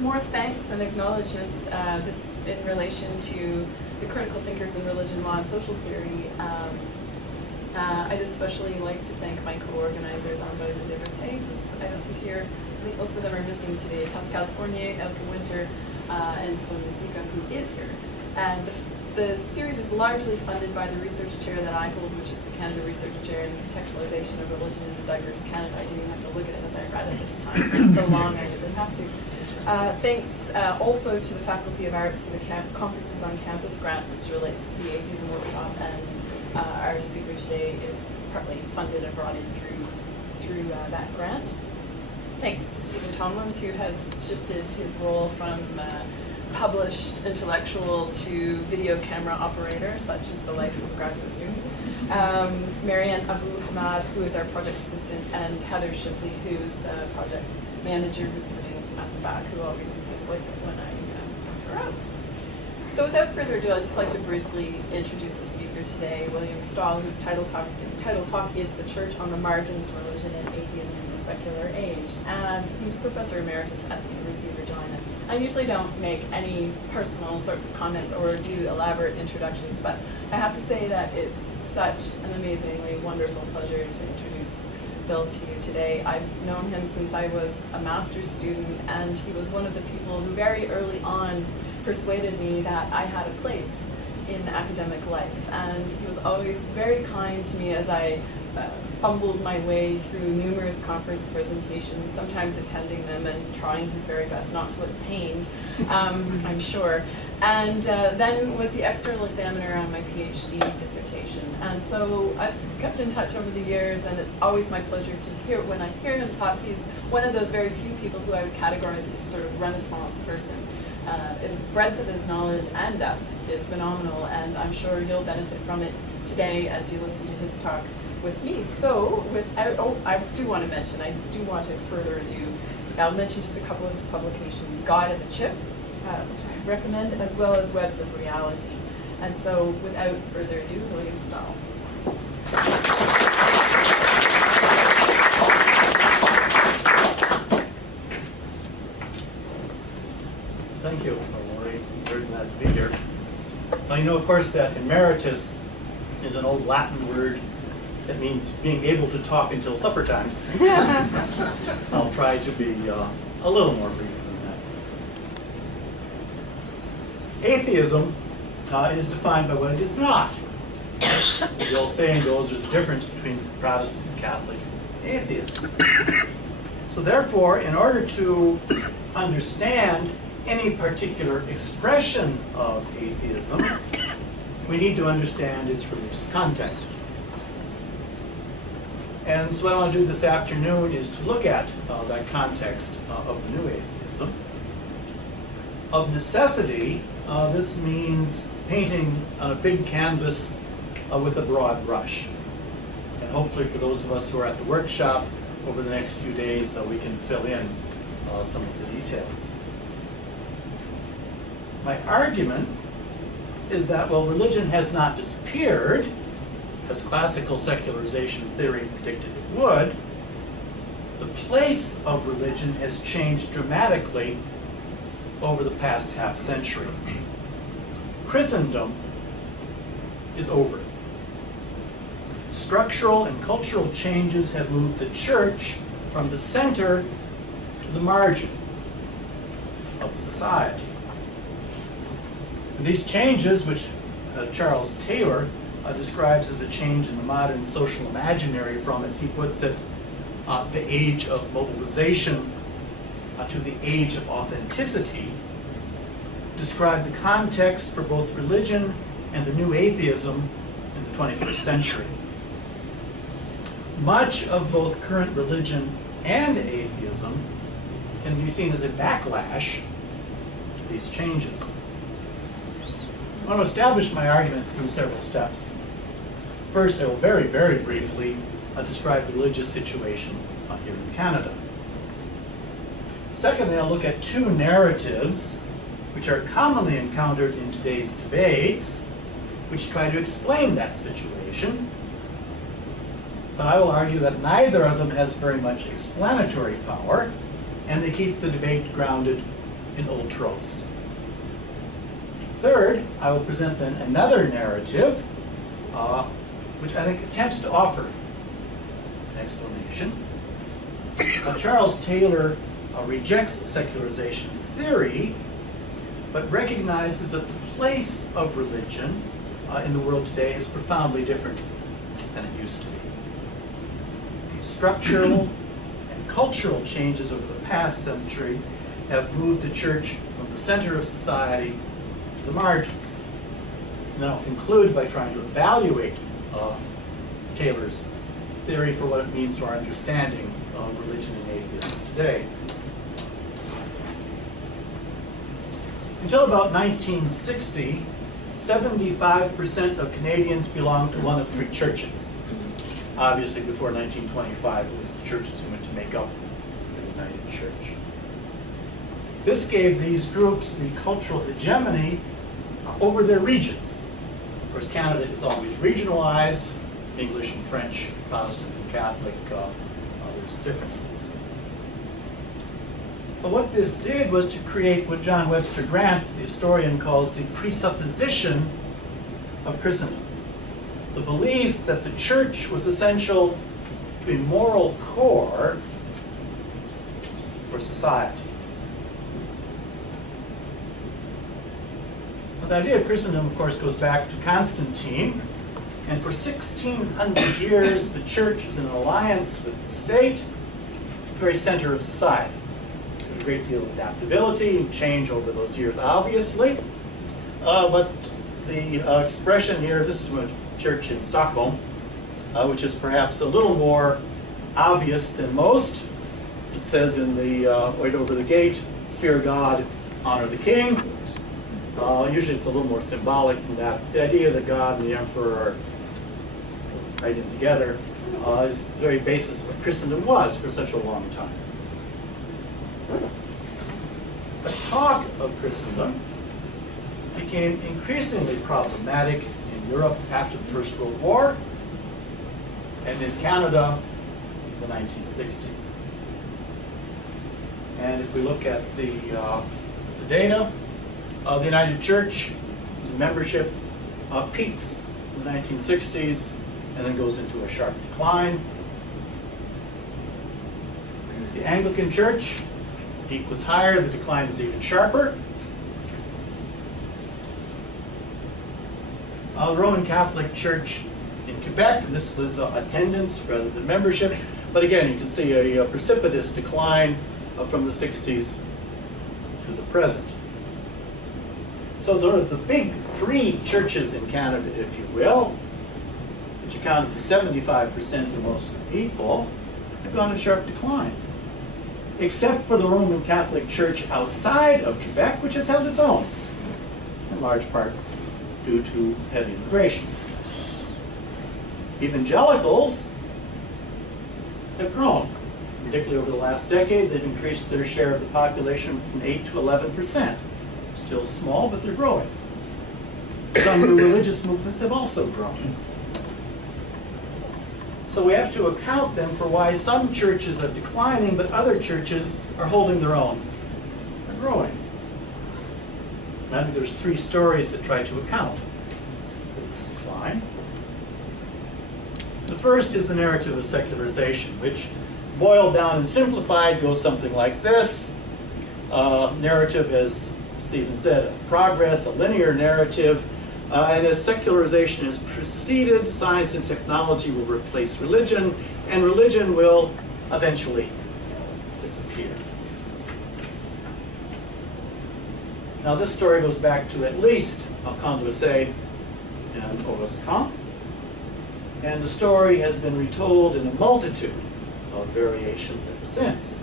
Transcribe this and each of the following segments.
More thanks and acknowledgements. This in relation to the critical thinkers in religion, law, and social theory. I'd especially like to thank my co-organizers, Andre de Liberté, who's I don't think here. I think most of them are missing today. Pascal Fournier, Elke Winter, and Sonia Sika, who is here. And the series is largely funded by the research chair that I hold, which is the Canada Research Chair in the Contextualization of Religion in a Diverse Canada. I didn't even have to look at it as I read it this time. It's so long I didn't have to. Thanks also to the Faculty of Arts for the Conferences on Campus grant, which relates to the Atheism workshop, and our speaker today is partly funded and brought in through that grant. Thanks to Stephen Tomlins, who has shifted his role from published intellectual to video camera operator, such is the life of a graduate student. Marianne Abu Hamad, who is our project assistant, and Heather Shipley, who's a project manager, who's sitting at the back, who always dislikes it when I point her out. So without further ado, I'd just like to briefly introduce the speaker today, William Stahl, whose title talk is The Church on the Margins, Religion and Atheism in the Secular Age. And he's Professor Emeritus at the University of Regina. I usually don't make any personal sorts of comments or do elaborate introductions, but I have to say that it's such an amazingly wonderful pleasure to introduce Bill to you today. I've known him since I was a master's student, and he was one of the people who very early on persuaded me that I had a place in academic life. And he was always very kind to me as I fumbled my way through numerous conference presentations, sometimes attending them and trying his very best not to look pained, I'm sure. And then was the external examiner on my PhD dissertation. And so I've kept in touch over the years, and it's always my pleasure to hear, when I hear him talk, he's one of those very few people who I would categorize as a sort of Renaissance person. The breadth of his knowledge and depth is phenomenal, and I'm sure you'll benefit from it today as you listen to his talk with me. So, I do want to mention, further ado, I'll mention just a couple of his publications, God and the Chip, which I recommend, as well as Webs of Reality. And so, without further ado, William Stahl. Thank you, Lori. Very glad to be here. Well, you know, of course, that emeritus is an old Latin word that means being able to talk until supper time. I'll try to be a little more brief than that. Atheism is defined by what it is not. The old saying goes, there's a difference between Protestant and Catholic atheists. So therefore, in order to understand any particular expression of atheism, we need to understand its religious context. And so what I want to do this afternoon is to look at that context of the new atheism. Of necessity, this means painting on a big canvas with a broad brush. And hopefully for those of us who are at the workshop over the next few days, we can fill in some of the details. My argument is that, while religion has not disappeared, as classical secularization theory predicted it would, the place of religion has changed dramatically over the past half century. Christendom is over. Structural and cultural changes have moved the church from the center to the margin of society. And these changes, which Charles Taylor describes as a change in the modern social imaginary from, as he puts it, the age of mobilization to the age of authenticity, describe the context for both religion and the new atheism in the 21st century. Much of both current religion and atheism can be seen as a backlash to these changes. I want to establish my argument through several steps. First, I will very, very briefly describe the religious situation here in Canada. Secondly, I'll look at two narratives which are commonly encountered in today's debates, which try to explain that situation. But I will argue that neither of them has very much explanatory power, and they keep the debate grounded in old tropes. Third, I will present then another narrative, which I think attempts to offer an explanation. Charles Taylor rejects secularization theory, but recognizes that the place of religion in the world today is profoundly different than it used to be. Structural and cultural changes over the past century have moved the church from the center of society to the margins. And then I'll conclude by trying to evaluate Taylor's theory for what it means to our understanding of religion and atheism today. Until about 1960, 75% of Canadians belonged to one of three churches. Obviously, before 1925, it was the churches who went to make up the United Church. This gave these groups the cultural hegemony over their regions. Of course, Canada is always regionalized. English and French, Protestant and Catholic, there's differences. But what this did was to create what John Webster Grant, the historian, calls the presupposition of Christendom. The belief that the church was essential to a moral core for society. Well, the idea of Christendom, of course, goes back to Constantine. And for 1,600 years, the church was in an alliance with the state, the very center of society. A great deal of adaptability and change over those years, obviously. But the expression here, this is from a church in Stockholm, which is perhaps a little more obvious than most. As it says in the right over the gate, fear God, honor the king. Usually it's a little more symbolic than that. The idea that God and the emperor are right in together is the very basis of what Christendom was for such a long time. The talk of Christendom became increasingly problematic in Europe after the First World War and in Canada in the 1960s. And if we look at the data, the United Church membership peaks in the 1960s and then goes into a sharp decline. With the Anglican Church, the peak was higher, the decline was even sharper. The Roman Catholic Church in Quebec, this was attendance rather than membership, but again, you can see a precipitous decline from the 60s to the present. So the big three churches in Canada, if you will, which accounted for 75% of most of the people, have gone in sharp decline. Except for the Roman Catholic Church outside of Quebec, which has held its own, in large part due to heavy immigration. Evangelicals have grown. Particularly over the last decade, they've increased their share of the population from 8 to 11%. Still small, but they're growing. Some new religious movements have also grown. So we have to account then for why some churches are declining, but other churches are holding their own. They're growing. And I think there's three stories that try to account for this decline. The first is the narrative of secularization, which, boiled down and simplified, goes something like this. Narrative, as Stephen said, of progress, a linear narrative. And as secularization has proceeded, science and technology will replace religion, and religion will eventually disappear. Now this story goes back to at least Condorcet and Auguste Comte, and the story has been retold in a multitude of variations ever since.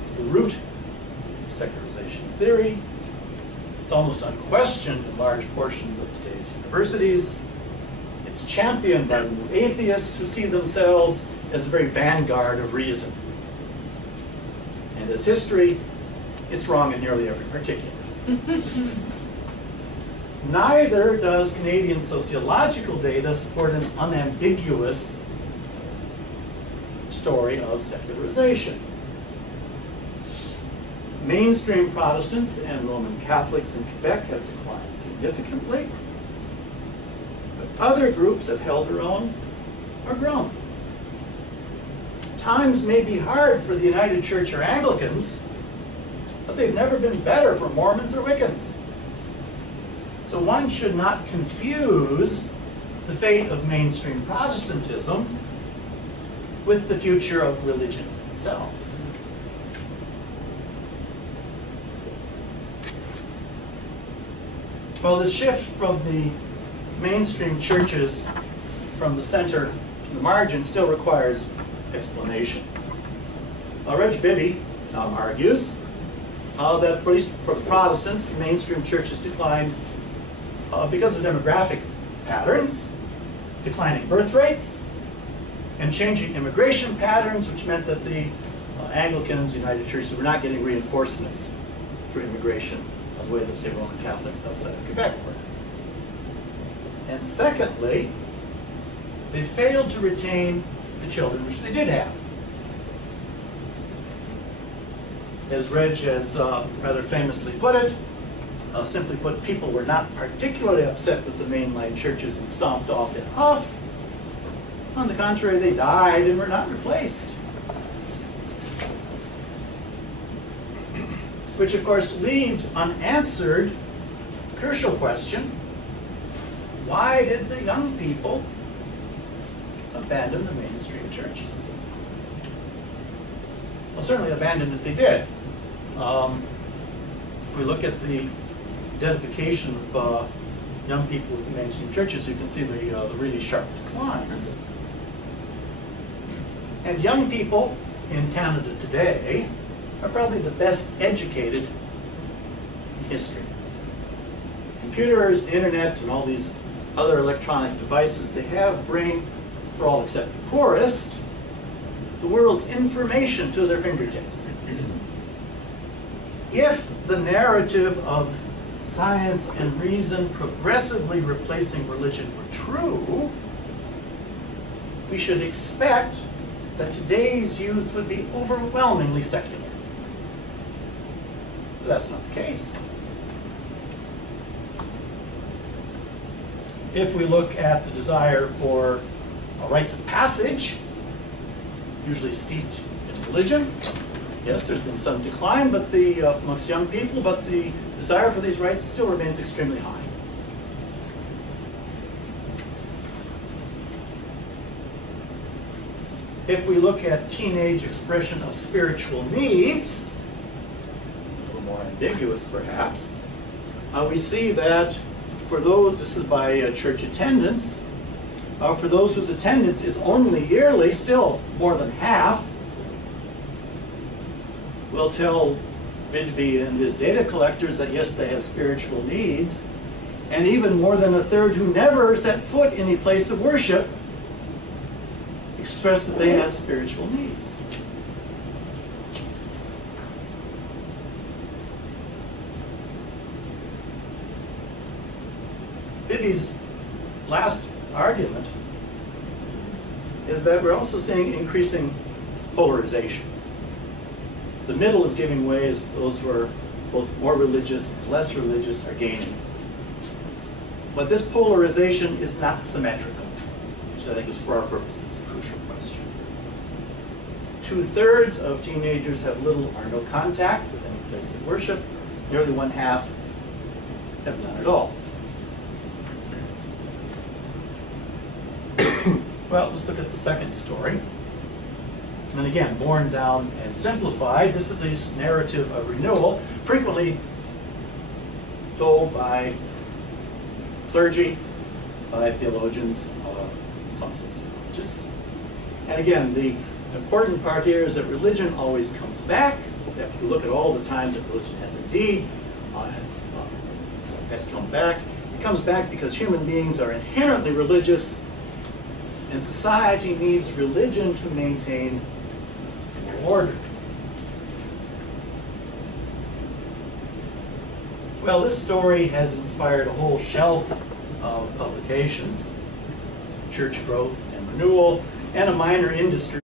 It's the root of secularization theory. It's almost unquestioned in large portions of today's universities. It's championed by the new atheists who see themselves as the very vanguard of reason. And as history, it's wrong in nearly every particular. Neither does Canadian sociological data support an unambiguous story of secularization. Mainstream Protestants and Roman Catholics in Quebec have declined significantly, but other groups have held their own or grown. Times may be hard for the United Church or Anglicans, but they've never been better for Mormons or Wiccans. So one should not confuse the fate of mainstream Protestantism with the future of religion itself. Well, the shift from the mainstream churches from the center to the margin still requires explanation. Reg Bibby argues that at least for the Protestants, the mainstream churches declined because of demographic patterns, declining birth rates, and changing immigration patterns, which meant that the Anglicans, United Churches, were not getting reinforcements through immigration the way that, say, Roman Catholics outside of Quebec were. And secondly, they failed to retain the children which they did have. As Reg has rather famously put it, simply put, people were not particularly upset with the mainline churches and stomped off in huff. On the contrary, they died and were not replaced. Which, of course, leaves unanswered the crucial question: why did the young people abandon the mainstream churches? Well, certainly abandon it they did. If we look at the identification of young people with the mainstream churches, you can see the really sharp declines. And young people in Canada today are probably the best educated in history. Computers, the internet, and all these other electronic devices they have bring, for all except the poorest, the world's information to their fingertips. If the narrative of science and reason progressively replacing religion were true, we should expect that today's youth would be overwhelmingly secular. But that's not the case. If we look at the desire for rites of passage, usually steeped in religion, yes, there's been some decline amongst young people, but the desire for these rites still remains extremely high. If we look at teenage expression of spiritual needs, a little more ambiguous perhaps, we see that for those, this is by church attendance, for those whose attendance is only yearly, still more than half will tell Bidby and his data collectors that yes, they have spiritual needs, and even more than a third who never set foot in a place of worship express that they have spiritual needs. Bibby's last argument is that we're also seeing increasing polarization. The middle is giving way as those who are both more religious and less religious are gaining. But this polarization is not symmetrical, which I think is, for our purposes, a crucial question. 2/3 of teenagers have little or no contact with any place of worship. Nearly 1/2 have none at all. Well, let's look at the second story. And again, borne down and simplified, this is a narrative of renewal, frequently told by clergy, by theologians, some sociologists. And again, the important part here is that religion always comes back. If you look at all the time that religion has indeed come back, it comes back because human beings are inherently religious, and society needs religion to maintain order. Well, this story has inspired a whole shelf of publications, Church Growth and Renewal, and a minor industry